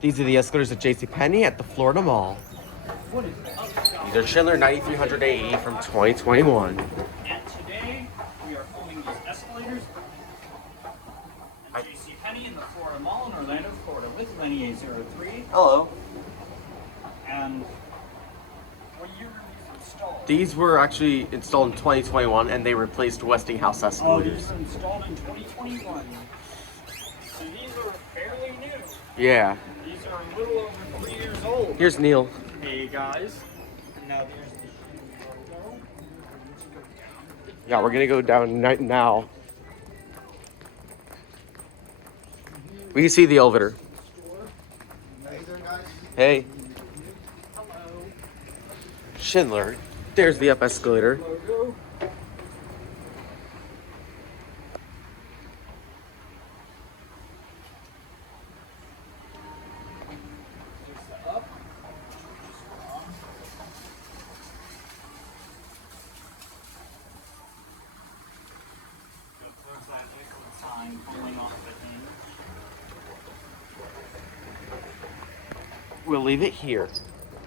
These are the escalators at JCPenney at the Florida Mall. These are Schindler 9300 AE from 2021. And today we are filming these escalators at JCPenney in the Florida Mall in Orlando, Florida with Lenny A03. Hello. And what year were these installed? These were actually installed in 2021 and they replaced Westinghouse Oh, escalators. these were installed in 2021. So these are fairly new. Yeah. These are a little over 3 years old. Here's Neil. Hey guys. Now there's the Schindler logo. Yeah, we're gonna go down now. We can see the elevator. Hey there, guys. Hey. Hello. Schindler. There's the up escalator. Logo. There's the up. There's that excellent sign pulling off the hinge. We'll leave it here.